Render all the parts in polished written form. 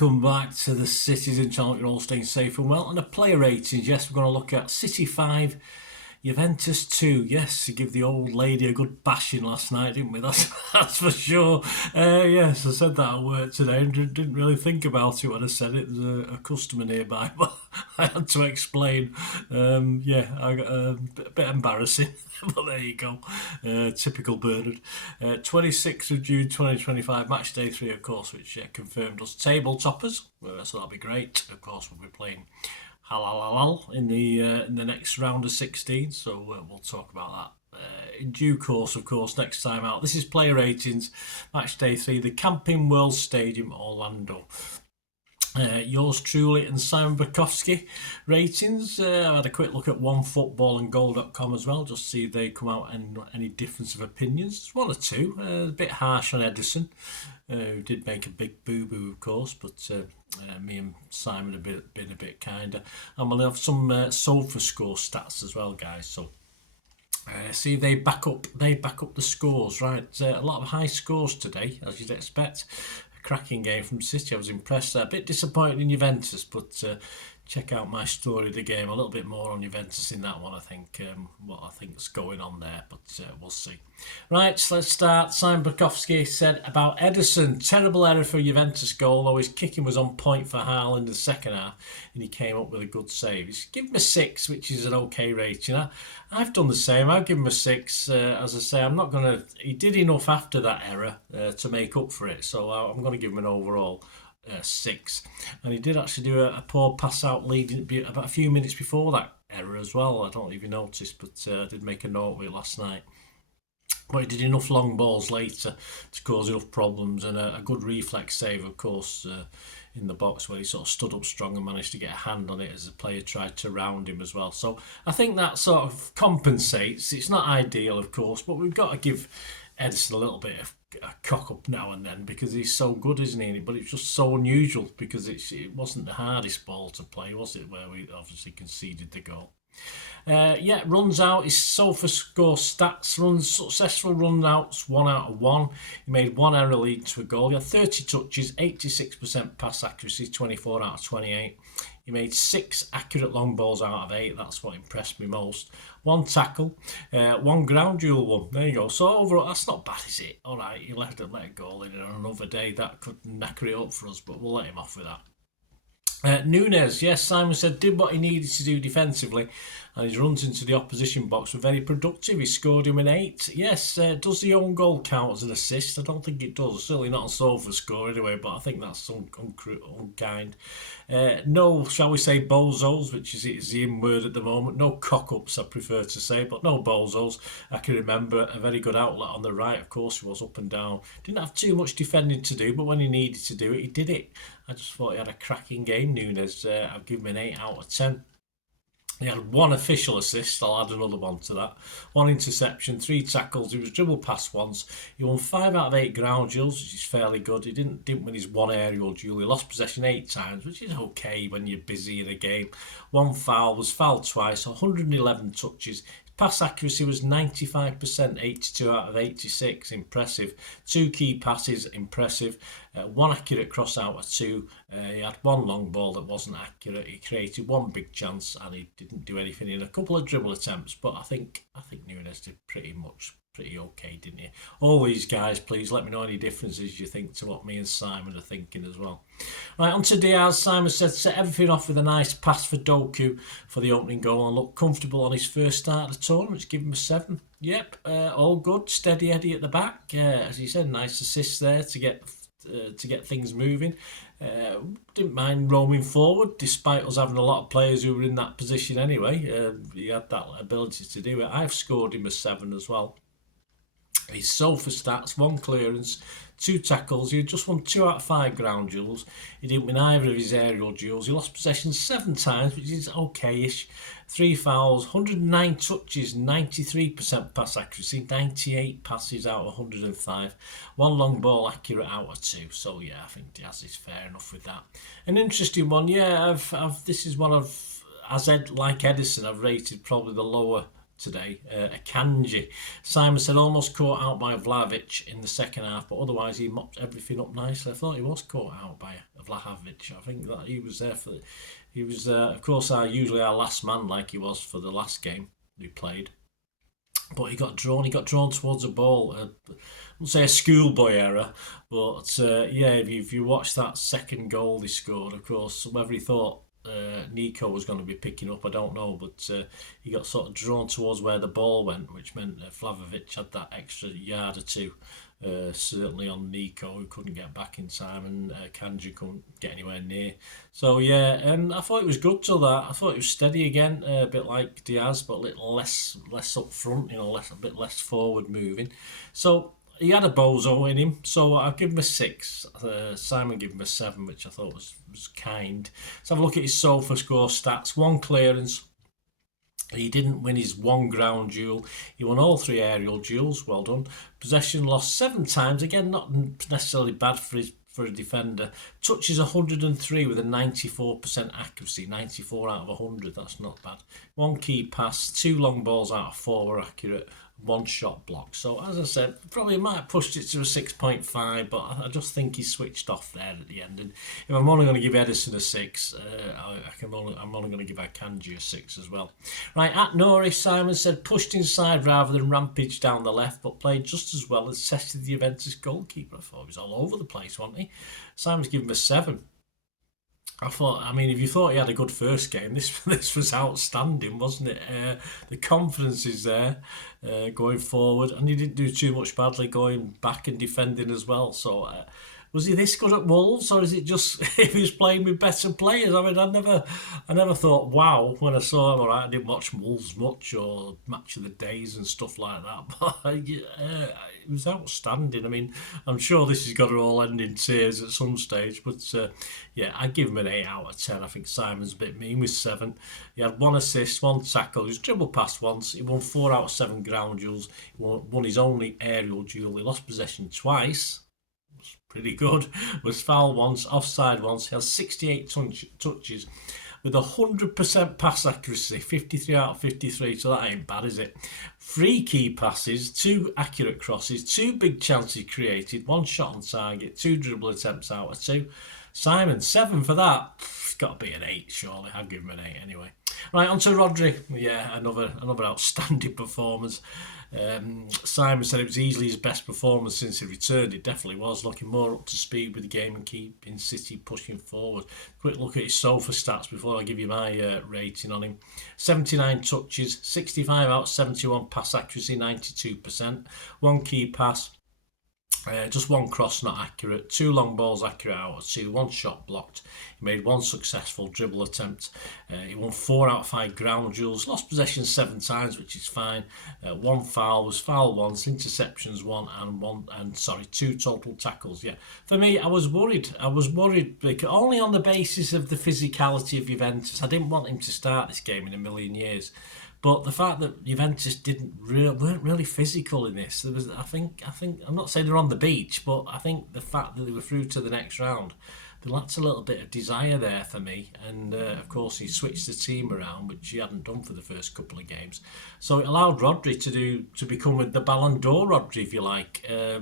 welcome back to the Citizen channel. You're all staying safe and well. And the player ratings, yes, we're going to look at City 5, Juventus 2. Yes, to give the old lady a good bashing last night, didn't we? That's for sure. Yes, I said that at work today and didn't really think about it when I said it. There's a customer nearby, but I had to explain. I got a bit embarrassing. But there you go. Typical Bernard. 26th of June 2025, match day 3, of course, which confirmed us table toppers. So that'll be great. Of course, we'll be playing Halal in the next round of 16. So we'll talk about that in due course, of course, next time out. This is player ratings, match day 3, the Camping World Stadium, Orlando. Yours truly and Simon Bukowski ratings. I've had a quick look at OneFootballAndGoal.com as well, just to see if they come out and any difference of opinions. There's one or two. A bit harsh on Edison, who did make a big boo-boo, of course, but me and Simon have been a bit kinder. And we'll have some SofaScore stats as well, guys. So see, they back up the scores, right? A lot of high scores today, as you'd expect. Cracking game from City. I was impressed. A bit disappointed in Juventus, but check out my story of the game. A little bit more on Juventus in that one, I think. What I think is going on there, but we'll see. Right, so let's start. Simon Bukowski said about Edison, terrible error for Juventus goal, though his kicking was on point for Haaland in the second half, and he came up with a good save. He's given him a 6, which is an okay rating. I've done the same. I've given him a 6. As I say, I'm not going to... He did enough after that error to make up for it, so I'm going to give him an overall 6. And he did actually do a poor pass out leading about a few minutes before that error as well. I don't know if you noticed, but I did make a note of it last night. But he did enough long balls later to cause enough problems, and a good reflex save, of course, in the box where he sort of stood up strong and managed to get a hand on it as the player tried to round him as well. So I think that sort of compensates. It's not ideal, of course, but we've got to give Edison a little bit of a cock up now and then because he's so good, isn't he? But it's just so unusual because it wasn't the hardest ball to play, was it, where we obviously conceded the goal. Runs out is SofaScore stats. Successful run outs, 1 out of 1. He made 1 error leading to a goal. He had 30 touches, 86% pass accuracy, 24 out of 28. He made 6 accurate long balls out of 8. That's what impressed me most. 1 tackle, 1 ground duel one. There you go. So overall, that's not bad, is it? All right, you let a goal in on another day. That could knacker it up for us, but we'll let him off with that. Nunes, yes, Simon said, did what he needed to do defensively, and his runs into the opposition box were very productive. He scored him an 8. Yes, does the own goal count as an assist? I don't think it does. Certainly not on SofaScore anyway, but I think that's unkind. No, shall we say, bozos, which is the in word at the moment. No cock-ups, I prefer to say, but no bozos. I can remember a very good outlet on the right, of course. He was up and down. Didn't have too much defending to do, but when he needed to do it, he did it. I just thought he had a cracking game, Nunes. I'll give him an 8 out of 10. He had 1 official assist. I'll add another one to that. 1 interception, 3 tackles. He was dribbled past once. He won 5 out of 8 ground duels, which is fairly good. He didn't win his 1 aerial duel. He lost possession 8 times, which is okay when you're busy in a game. 1 foul, was fouled twice, 111 touches. Pass accuracy was 95%, 82 out of 86, impressive. 2 key passes, impressive. 1 accurate cross out of 2. He had 1 long ball that wasn't accurate. He created 1 big chance and he didn't do anything in a couple of dribble attempts. But I think Nunes did pretty okay, didn't he? All these guys, please let me know any differences you think to what me and Simon are thinking as well. Right, on to Diaz. Simon said, set everything off with a nice pass for Doku for the opening goal and looked comfortable on his first start of the tournament. Give him a 7. Yep, all good. Steady Eddie at the back. As he said, nice assist there to get things moving. Didn't mind roaming forward despite us having a lot of players who were in that position anyway. He had that ability to do it. I've scored him a 7 as well. His Sofa stats, 1 clearance, 2 tackles. He had just won 2 out of 5 ground duels. He didn't win either of his aerial duels. He lost possession 7 times, which is okay-ish. 3 fouls, 109 touches, 93% pass accuracy, 98 passes out of 105. 1 long ball accurate out of 2. So yeah, I think Diaz is fair enough with that. An interesting one, yeah. This is one of, as like Edison, I've rated probably the lower today, Akanji. Simon said almost caught out by Vlahovic in the second half, but otherwise he mopped everything up nicely. I thought he was caught out by Vlahovic. I think that he was there for. He was, of course, usually our last man, like he was for the last game we played. But he got drawn. He got drawn towards a ball. I wouldn't say a schoolboy error, but yeah, if you watch that second goal he scored, of course, whether he thought Nico was going to be picking up, I don't know, but he got sort of drawn towards where the ball went, which meant Vlahovic had that extra yard or two, certainly on Nico, who couldn't get back in time, and Kanji couldn't get anywhere near. So yeah, I thought it was good till that. I thought it was steady again, a bit like Diaz, but a little less up front, a bit less forward moving. So he had a bozo in him, so I'll give him a 6. Simon gave him a 7, which I thought was kind. Let's have a look at his SofaScore stats. 1 clearance. He didn't win his 1 ground duel. He won all 3 aerial duels. Well done. Possession lost 7 times. Again, not necessarily bad for a defender. Touches 103 with a 94% accuracy. 94 out of 100. That's not bad. 1 key pass. 2 long balls out of 4 were accurate. 1 shot block. So as I said, probably might have pushed it to a 6.5, but I just think he switched off there at the end. And if I'm only going to give Edison a 6, I'm only going to give Akanji a 6 as well. Right, at Nori, Simon said pushed inside rather than rampaged down the left, but played just as well as tested the Juventus goalkeeper. I thought he was all over the place, wasn't he? Simon's given him a 7. I mean, if you thought he had a good first game, this was outstanding, wasn't it? The confidence is there going forward, and he didn't do too much badly going back and defending as well. So, was he this good at Wolves, or is it just if he was playing with better players? I mean, I never thought wow when I saw him. All right, I didn't watch Wolves much or Match of the Days and stuff like that, but it was outstanding. I mean, I'm sure this has got to all end in tears at some stage, but yeah, I give him an 8 out of 10. I think Simon's a bit mean with 7. He had 1 assist, 1 tackle. He was dribbled past once. He won 4 out of 7 ground duels. He won his only aerial duel. He lost possession twice. Pretty good. Was fouled once, offside once. He has 68 touches with 100% pass accuracy, 53 out of 53, so that ain't bad, is it? 3 key passes, 2 accurate crosses, 2 big chances created, 1 shot on target, 2 dribble attempts out of 2. Simon, 7 for that. It's got to be an 8, surely. I'll give him an 8 anyway. Right, on to Rodri. Yeah, another outstanding performance. Simon said it was easily his best performance since he returned. It definitely was, looking more up to speed with the game and keeping City pushing forward. Quick look at his sofa stats before I give you my rating on him. 79 touches, 65 out of 71 pass accuracy, 92%. 1 key pass. Just 1 cross not accurate, 2 long balls accurate out of 2, 1 shot blocked. He made 1 successful dribble attempt. He won 4 out of 5 ground duels, lost possession 7 times, which is fine. 1 foul, was fouled once, interceptions 1 and 2 total tackles. Yeah, for me, I was worried because only on the basis of the physicality of Juventus. I didn't want him to start this game in a million years. But the fact that Juventus weren't really physical in this, there was, I think I'm not saying they're on the beach, but I think the fact that they were through to the next round, there lacked a little bit of desire there for me. And of course, he switched the team around, which he hadn't done for the first couple of games. So it allowed Rodri to become the Ballon d'Or Rodri, if you like. I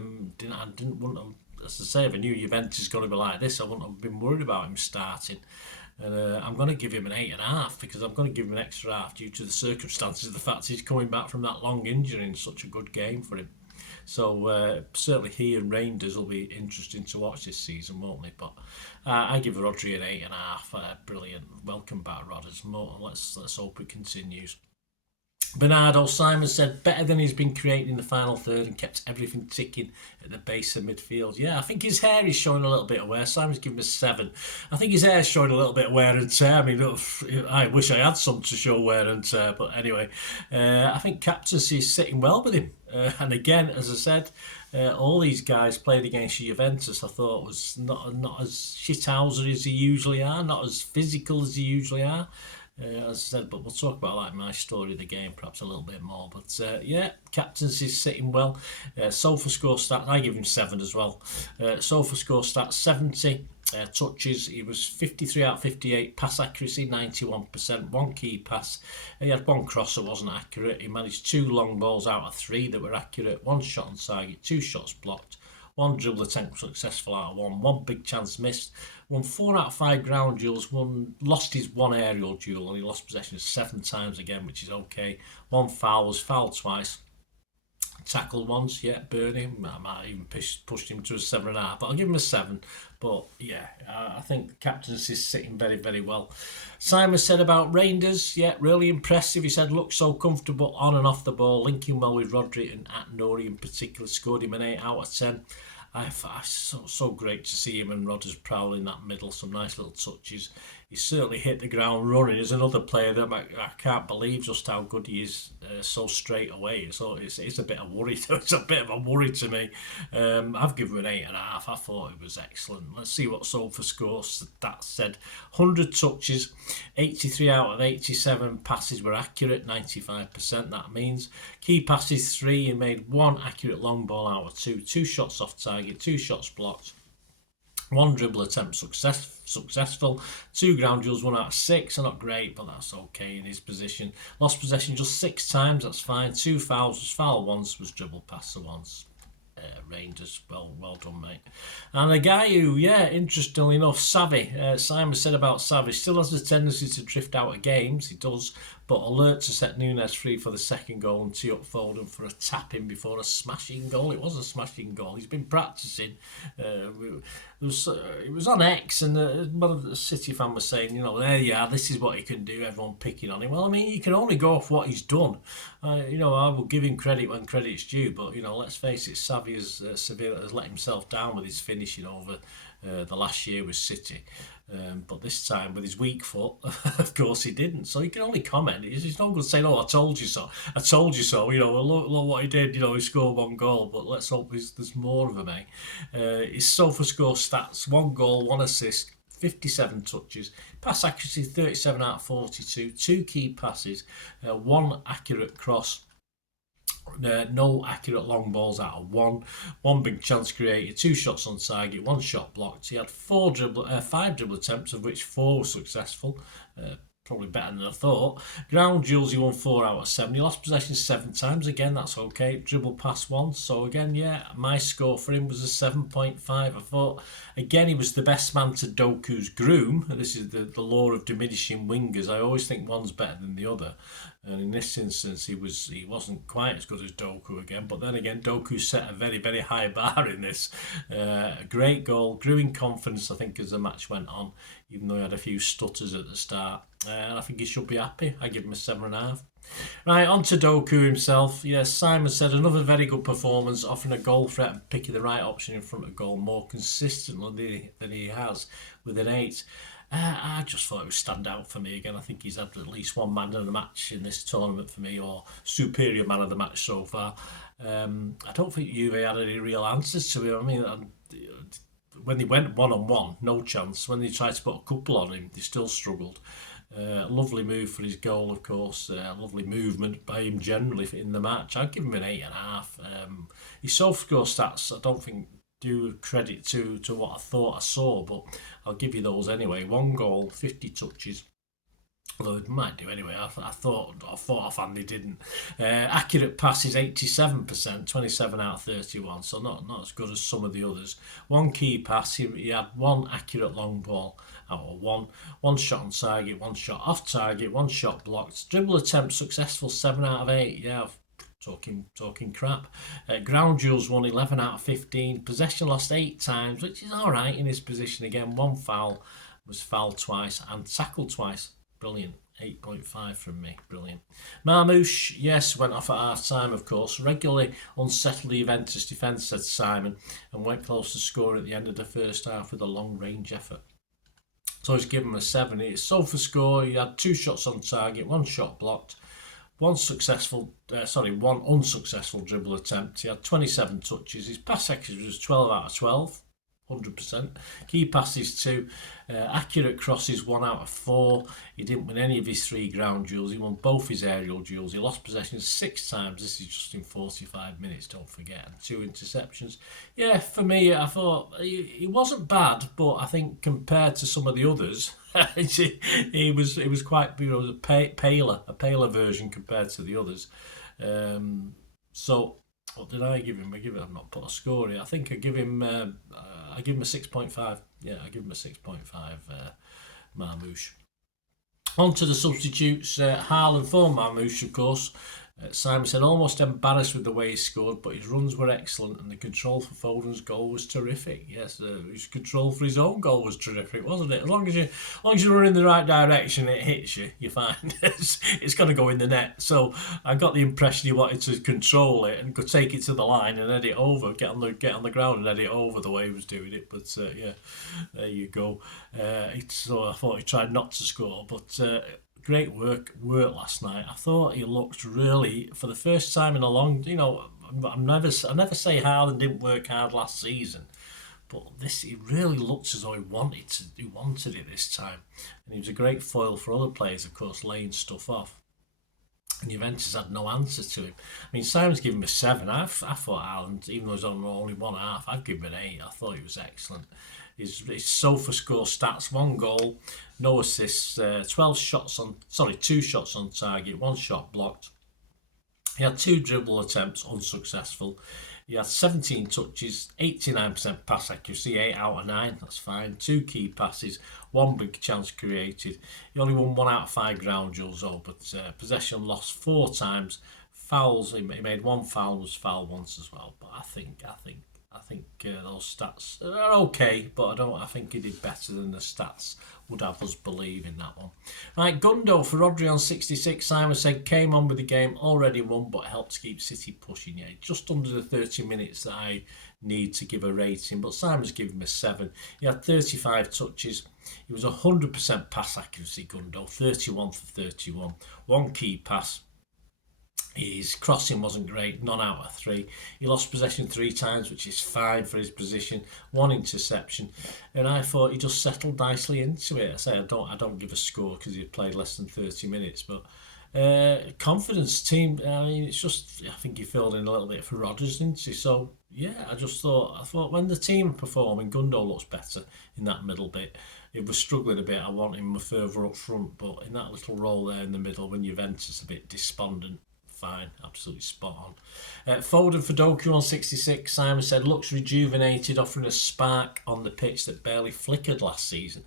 didn't want him. As I say, if I knew Juventus was going to be like this, I wouldn't have been worried about him starting. And I'm going to give him an 8.5 because I'm going to give him an extra half due to the circumstances of the fact he's coming back from that long injury in such a good game for him. So certainly he and Reinders will be interesting to watch this season, won't they? But I give Rodri an 8.5. Brilliant. Welcome back, Rodders. Let's hope it continues. Bernardo, Simon said better than he's been creating in the final third and kept everything ticking at the base of midfield. Yeah, I think his hair is showing a little bit of wear. Simon's giving us 7. I think his hair is showing a little bit of wear and tear. I mean, I wish I had some to show wear and tear, but anyway, I think captaincy is sitting well with him. And again, as I said, all these guys played against Juventus. I thought was not as shithousery as they usually are, not as physical as they usually are. As I said, but we'll talk about like my story of the game perhaps a little bit more. But yeah, captaincy's sitting well. SofaScore stats, I give him 7 as well. SofaScore stats 70, touches, he was 53 out of 58, pass accuracy 91%, one key pass, he had one cross that wasn't accurate, he managed 2 long balls out of 3 that were accurate, 1 shot on target, 2 shots blocked, 1 dribble attempt successful out of 1 big chance missed, won 4 out of 5 ground duels, lost his 1 aerial duel, and he lost possession 7 times again, which is okay. 1 foul, was fouled twice. Tackled once, yeah, Bernie. I might even pushed him to a 7.5, but I'll give him a 7. But yeah, I think the captaincy is sitting very, very well. Simon said about Rangers, yeah, really impressive. He said, looked so comfortable on and off the ball, linking well with Rodri and Nori in particular, scored him an 8 out of 10. So great to see him and Rodgers prowling that middle, some nice little touches. He certainly hit the ground running. There's another player that I can't believe just how good he is so straight away. So it's a bit of worry. It's a bit of a worry to me. I've given him an 8.5. I thought it was excellent. Let's see what SofaScore that said. 100 touches, 83 out of 87 passes were accurate, 95%. That means key passes 3. He made 1 accurate long ball out of 2. 2 shots off target, 2 shots blocked. 1 dribble attempt successful, 2 ground duels, 1 out of 6. Not great, but that's okay in his position. Lost possession just 6 times, that's fine. 2 fouls, was foul once, was dribble passer once. Rangers, well done, mate. And a guy who, yeah, interestingly enough, Savvy, Simon said about Savvy, still has the tendency to drift out of games, he does, but alert to set Nunes free for the second goal and tee up Foden for a tap-in before a smashing goal. It was a smashing goal. He's been practising. It was on X, and one of the City fan was saying, you know, there you are, this is what he can do, everyone picking on him. Well, I mean, you can only go off what he's done. You know, I will give him credit when credit's due, but, you know, let's face it, Savvy has let himself down with his finishing over the last year with City. But this time with his weak foot, of course he didn't. So he can only comment. It's no good saying, "Oh, I told you so. I told you so." You know, look what he did. You know, he scored 1 goal. But let's hope there's more of them, his SofaScore stats: 1 goal, 1 assist, 57 touches, pass accuracy 37 out of 42, 2 key passes, 1 accurate cross. No accurate long balls out of 1 big chance created, 2 shots on target, 1 shot blocked. He had 5 dribble attempts, of which 4 were successful. Probably better than I thought. Ground duels, he won 4 out of 7. He lost possession 7 times. Again, that's okay. Dribble pass 1. So again, yeah, my score for him was a 7.5. I thought, again, he was the best man to Doku's groom. This is the law of diminishing wingers. I always think one's better than the other. And in this instance, he wasn't quite as good as Doku again. But then again, Doku set a very, very high bar in this. A great goal, grew in confidence, I think, as the match went on, even though he had a few stutters at the start. And I think he should be happy. I give him a 7.5. Right, on to Doku himself. Yes, Simon said another very good performance, offering a goal threat and picking the right option in front of goal more consistently than he has with an 8. I just thought it would stand out for me again. I think he's had at least 1 man of the match in this tournament for me, or superior man of the match so far. I don't think Juve had any real answers to him. I mean, when they went 1-on-1, no chance. When they tried to put a couple on him, they still struggled. Lovely move for his goal, of course. Lovely movement by him generally in the match. I'd give him an 8.5. His SofaScore stats, I don't think do credit to what I thought I saw, but I'll give you those anyway. 1 goal, 50 touches. Although it might do anyway. I thought offhand they didn't. Accurate passes 87%, 27 out of 31, so not as good as some of the others. 1 key pass, he had 1 accurate long ball out of 1 shot on target, 1 shot off target, 1 shot blocked. Dribble attempt successful, 7 out of 8. Yeah, talking crap. Ground duels won 11 out of 15. Possession lost 8 times, which is alright in his position again. 1 foul, was fouled twice and tackled twice. Brilliant. 8.5 from me. Brilliant. Marmouche, yes, went off at half time, of course. Regularly unsettled the Juventus defence, said Simon, and went close to scoring at the end of the first half with a long range effort. So he's given him a 7. It's SofaScore. He had 2 shots on target, 1 shot blocked, 1 unsuccessful dribble attempt. He had 27 touches. His pass accuracy was 12 out of 12. 100%. Key passes 2, accurate crosses 1 out of 4. He didn't win any of his 3 ground duels. He won both his aerial duels. He lost possession 6 times. This is just in 45 minutes, don't forget. And 2 interceptions. Yeah, for me, I thought he wasn't bad, but I think compared to some of the others, he was quite, a paler version compared to the others. So what did I give him? I've not put a score here. I think I give him a 6.5. Yeah, I give him a 6.5. Marmouche. On to the substitutes. Haaland for Marmouche, of course. Simon said almost embarrassed with the way he scored, but his runs were excellent and the control for Foden's goal was terrific. Yes, his control for his own goal was terrific, wasn't it? As long as you run in the right direction, it hits you. You find it's going to go in the net. So I got the impression he wanted to control it and could take it to the line and head it over, get on the ground and head it over the way he was doing it. But yeah, there you go. So I thought he tried not to score, but. Great work last night. I thought he looked really, for the first time in a long, I never say Haaland didn't work hard last season, but he really looked as though he wanted it this time, and he was a great foil for other players, of course, laying stuff off. And Juventus had no answer to him. I mean, Simon's given him a 7. I thought Haaland, even though he's on only 1.5, I'd give him an 8. I thought he was excellent. His SOFA score stats: 1 goal, no assists, 2 shots on target, 1 shot blocked. He had 2 dribble attempts, unsuccessful. He had 17 touches, 89% pass accuracy, 8 out of 9, that's fine. 2 key passes, 1 big chance created. He only won 1 out of 5 ground duels, but possession lost 4 times. Fouls, he made 1 foul and was fouled once as well. But I think those stats are okay, but I think he did better than the stats would have us believe in that one. Right, Gundo for Rodri on 66. Simon said came on with the game, already won, but helped to keep City pushing. Yeah, just under the 30 minutes that I need to give a rating, but Simon's given him a 7. He had 35 touches. He was 100% pass accuracy, Gundo, 31 for 31. 1 key pass. His crossing wasn't great, none out of 3. He lost possession 3 times, which is fine for his position. 1 interception, and I thought he just settled nicely into it. I say I don't give a score because he played less than 30 minutes, but confidence team. I mean, it's just I think he filled in a little bit for Rodgers, didn't he? So yeah, I thought when the team are performing, Gundo looks better in that middle bit. It was struggling a bit. I want him further up front, but in that little role there in the middle, when Juventus a bit despondent. Fine, absolutely spot on. Foden for Doku on 66. Simon said looks rejuvenated, offering a spark on the pitch that barely flickered last season.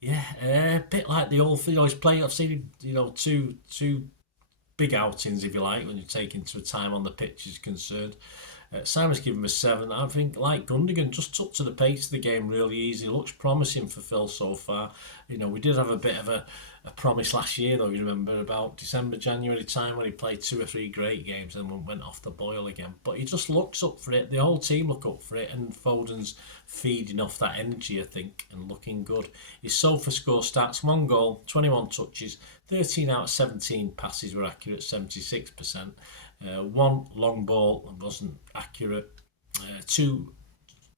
Yeah, a bit like the old. He's played. I've seen him, two big outings, if you like, when you take into time on the pitch is concerned. Simon's given him a 7. I think, like Gundogan, just took to the pace of the game really easy. Looks promising for Phil so far. We did have a bit of a promise last year, though, you remember, about December, January time when he played 2 or 3 great games and went off the boil again. But he just looks up for it. The whole team look up for it, and Foden's feeding off that energy, I think, and looking good. His SOFA score stats: 1 goal, 21 touches, 13 out of 17 passes were accurate, 76%. 1 long ball wasn't accurate. 2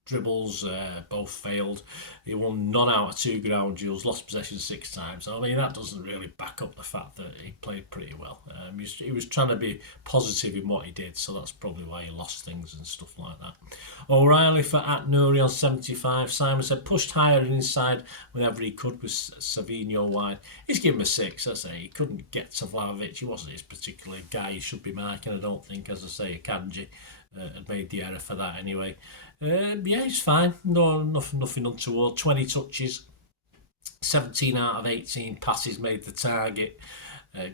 dribbles, both failed. He won none out of 2 ground duels, lost possession 6 times. I mean, that doesn't really back up the fact that he played pretty well. He was trying to be positive in what he did, so that's probably why he lost things and stuff like that. O'Reilly for At-Nouri on 75. Simon said pushed higher and inside whenever he could with Savinho wide. He's given him a 6. I say he couldn't get to Vlahovic. He wasn't his particular guy he should be marking. I don't think, as I say, Akanji had made the error for that anyway. Yeah, he's fine. No, nothing untoward. 20 touches, 17 out of 18 passes made the target.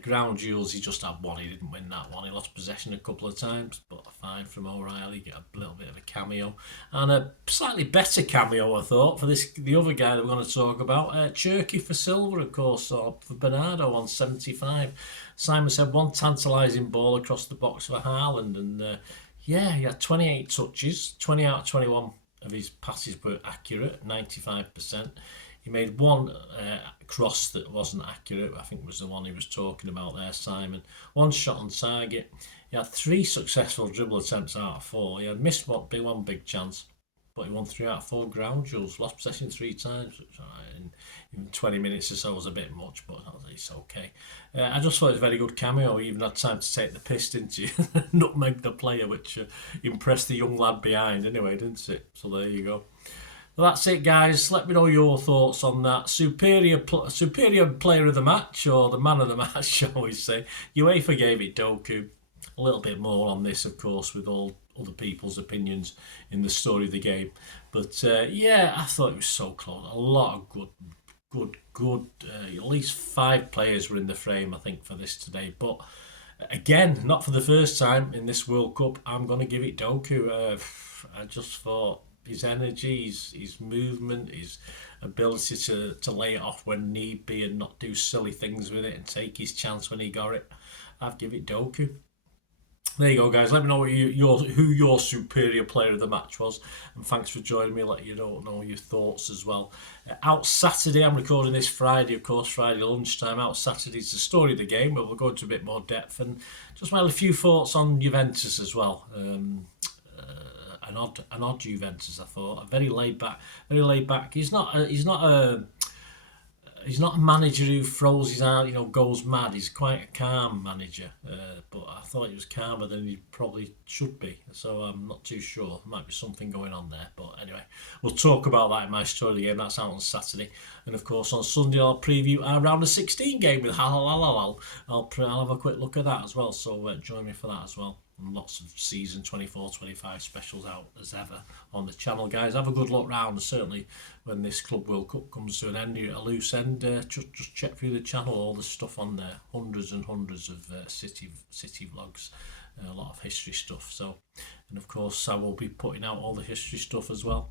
Ground duels, he just had 1. He didn't win that one. He lost possession a couple of times, but fine from O'Reilly. Get a little bit of a cameo. And a slightly better cameo, I thought, for the other guy that we're going to talk about. Cherky for Silver, of course, or for Bernardo on 75. Simon said 1 tantalising ball across the box for Haaland, and yeah, he had 28 touches, 20 out of 21 of his passes were accurate, 95%. He made 1 cross that wasn't accurate, I think was the one he was talking about there, Simon. 1 shot on target. He had 3 successful dribble attempts out of 4. He had missed one big chance. but he won 3 out of 4 ground duels, lost possession 3 times, which in 20 minutes or so was a bit much, but it's okay. I just thought it was a very good cameo. He even had time to take the piss, didn't he? Nutmeg the player, which impressed the young lad behind anyway, didn't it? So there you go. Well, that's it, guys. Let me know your thoughts on that. Superior player of the match, or the man of the match, shall we say. UEFA gave it Doku. A little bit more on this, of course, with all other people's opinions in the story of the game. But yeah, I thought it was so close. A lot of good. At least 5 players were in the frame, I think, for this today. But again, not for the first time in this World Cup, I'm going to give it Doku. I just thought his energy, his movement, his ability to lay it off when need be and not do silly things with it and take his chance when he got it, I'd give it Doku. There you go, guys. Let me know who your superior player of the match was, and thanks for joining me. Let you know your thoughts as well. Out Saturday, I'm recording this Friday, of course, Friday lunchtime. Out Saturday's the story of the game, but we'll go into a bit more depth and just a few thoughts on Juventus as well. An odd Juventus, I thought. Very laid back. He's not a manager who throws his out, goes mad. He's quite a calm manager, but I thought he was calmer than he probably should be. So I'm not too sure. There might be something going on there. But anyway, we'll talk about that in my story of the game. That's out on Saturday. And of course, on Sunday, I'll preview our round of 16 game with I'll have a quick look at that as well. So join me for that as well. And lots of season 24-25 specials out as ever on the channel, guys. Have a good look round, and certainly when this Club World Cup comes to an end, a loose end, just check through the channel, all the stuff on there, hundreds and hundreds of city vlogs, a lot of history stuff. So, and of course I will be putting out all the history stuff as well.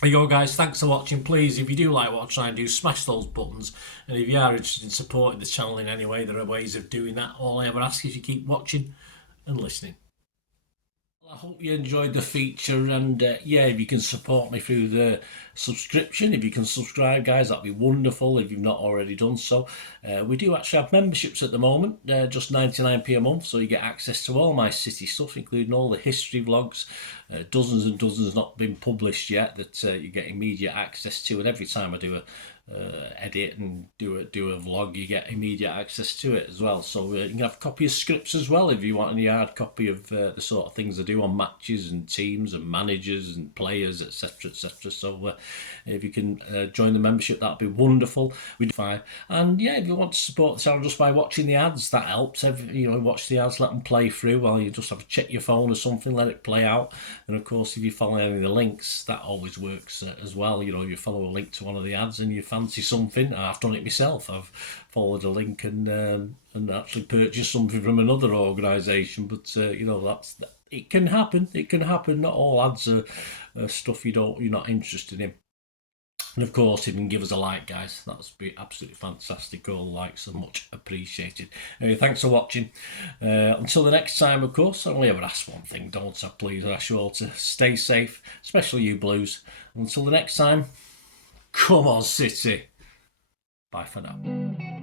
There you go, guys. Thanks for watching. Please, if you do like what I try and do, smash those buttons. And if you are interested in supporting the channel in any way, there are ways of doing that. All I ever ask is you keep watching and listening. I hope you enjoyed the feature, and yeah, if you can support me through the subscription, if you can subscribe, guys, that'd be wonderful if you've not already done so. We do actually have memberships at the moment, just 99p a month, so you get access to all my City stuff, including all the history vlogs, dozens and dozens not been published yet that you get immediate access to, and every time I do a edit and do a vlog, you get immediate access to it as well. So you can have a copy of scripts as well if you want any hard copy of the sort of things I do on matches and teams and managers and players, etc, etc. So if you can join the membership, that'd be wonderful. We do fine. And yeah, if you want to support the channel just by watching the ads, that helps. Watch the ads, let them play through while you just have to check your phone or something, let it play out. And of course, if you follow any of the links, that always works as well. If you follow a link to one of the ads and you fancy something, I've done it myself. I've followed a link and actually purchased something from another organisation. But it can happen. It can happen. Not all ads are stuff you're not interested in. And of course, if you can give us a like, guys, that would be absolutely fantastic. All likes are much appreciated. Anyway, thanks for watching. Until the next time, of course, I only ever ask one thing, don't I? Please, I ask you all to stay safe, especially you Blues. Until the next time, come on, City. Bye for now.